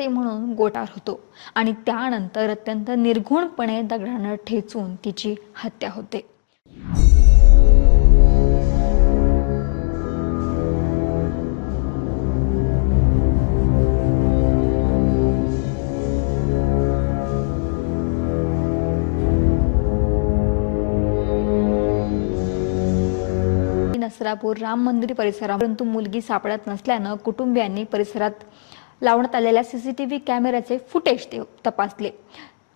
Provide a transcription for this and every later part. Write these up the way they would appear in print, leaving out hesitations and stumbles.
करण्यासाठी म्हणून गोटार होतो आणि त्यानंतर अत्यंत निर्घुणपणे दगडानं ठेचून तिची हत्या होते। नसरापूर राम मंदिर परिसरात परंतु मुलगी सापडत नसल्यानं कुटुंबियांनी परिसरात लावण्यात आलेल्या सीसीटीव्ही कॅमेऱ्याचे फुटेज तपासले।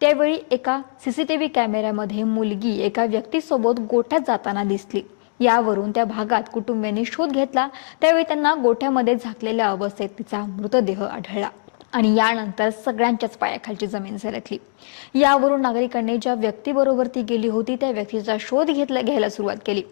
त्यावेळी एका सीसीटीव्ही कॅमेऱ्यामध्ये मुलगी एका व्यक्तीसोबत गोठ्यात जाताना दिसली। यावरून त्या भागात कुटुंबियांनी शोध घेतला। त्यावेळी त्यांना गोठ्यामध्ये झाकलेल्या अवस्थेत तिचा मृतदेह आढळला आणि यानंतर सगळ्यांच्याच पायाखालची जमीन सरकली। यावरून नागरिकांनी ज्या व्यक्तीबरोबर ती गेली होती त्या व्यक्तीचा शोध घ्यायला सुरुवात केली।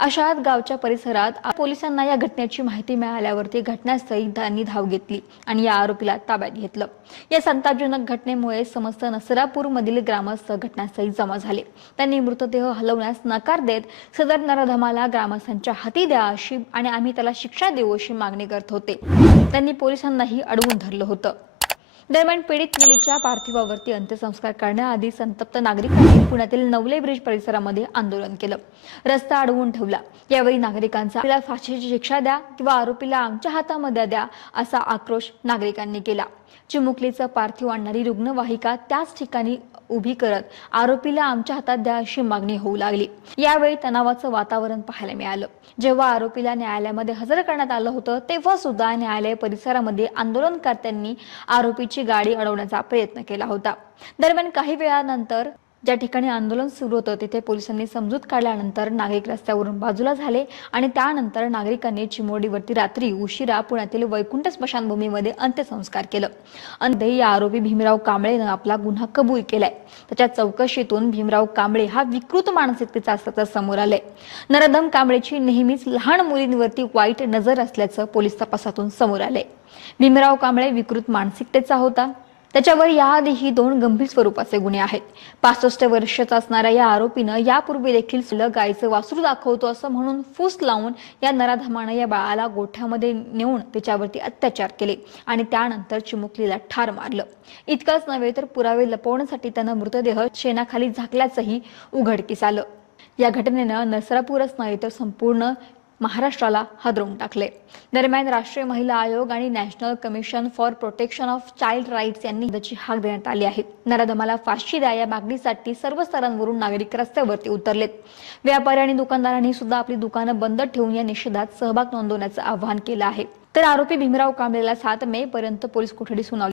अशात गावच्या परिसरात पोलिसांना या घटनेची माहिती मिळाल्यावरती घटनास्थळी त्यांनी धाव घेतली आणि या आरोपीला ताब्यात घेतलं। या संतापजनक घटनेमुळे समस्त नसरापूरमधील ग्रामस्थ घटनास्थळी जमा झाले। त्यांनी मृतदेह हलवण्यास नकार देत सदर नराधमाला ग्रामस्थांच्या हाती द्या अशी आणि आम्ही त्याला शिक्षा देऊ अशी मागणी करत होते। त्यांनी पोलिसांनाही अडवून धरलं होतं। दरम्यान पीडित मुलीच्या पार्थिवावरती अंत्यसंस्कार करण्याआधी संतप्त नागरिकांनी पुण्यातील नवले ब्रिज परिसरामध्ये आंदोलन केलं, रस्ता अडवून ठेवला। यावेळी नागरिकांचा आरोपीला फाशीची शिक्षा द्या किंवा आरोपीला आमच्या हातामध्ये द्या असा आक्रोश नागरिकांनी केला। चिमुकलीचं पार्थिव आणणारी रुग्णवाहिका त्याच ठिकाणी उभी करत आरोपीला आमच्या हातात द्या अशी मागणी होऊ लागली। यावेळी तणावाचं वातावरण पाहायला मिळालं। जेव्हा आरोपीला न्यायालयामध्ये हजर करण्यात आलं होतं तेव्हा सुद्धा न्यायालय परिसरामध्ये आंदोलनकर्त्यांनी आरोपीची गाडी अडवण्याचा प्रयत्न केला होता। दरम्यान काही वेळानंतर ज्या ठिकाणी आंदोलन सुरू होतं तिथे पोलिसांनी समजूत काढल्यानंतर नागरिक रस्त्यावरून बाजूला झाले आणि त्यानंतर नागरिकांनी चिमोडीवरती रात्री उशिरा पुण्यातील वैकुंठ स्मशानभूमीमध्ये अंत्यसंस्कार केलं। अंते या आरोपी भीमराव कांबळेनं आपला गुन्हा कबूल केलाय। त्याच्या चौकशीतून भीमराव कांबळे हा विकृत मानसिकतेचा असल्याचं समोर आलंय। नराधम कांबळेची नेहमीच लहान मुलींवरती वाईट नजर असल्याचं पोलीस तपासातून समोर आलंय। भीमराव कांबळे विकृत मानसिकतेचा होता। त्याच्यावर याआधीही 2 गंभीर स्वरूपाचे गुन्हे आहेत। 65 वर्षाचा असणाऱ्या या आरोपीनं यापूर्वी देखील गायचं वासरू दाखवतो असं म्हणून फूस लावून या नराधमानं या बाळाला गोठ्यामध्ये नेऊन त्याच्यावरती अत्याचार केले आणि त्यानंतर चिमुकलीला ठार मारलं। इतकंच नव्हे तर पुरावे लपवण्यासाठी त्यानं मृतदेह शेणाखाली झाकल्याचंही उघडकीस आलं। या घटनेनं नसरापूरच नाही तर संपूर्ण महाराष्ट्राला हादरवून टाकले। दरम्यान राष्ट्रीय महिला आयोग आणि national commission for protection of child rights यांनी त्याची हाक देण्यात आली आहे। नराधमाला फाशी द्या या मागणीसाठी सर्व स्तरांवरून नागरिक रस्त्यावरती उतरलेत। व्यापारी आणि दुकानदारांनी सुद्धा आपली दुकानं बंद ठेवून या निषेधात सहभाग नोंदवण्याचं आवाहन केलं आहे। तर आरोपी भीमराव कांबळेला 7 मे पर्यंत पोलीस कोठडी सुनावली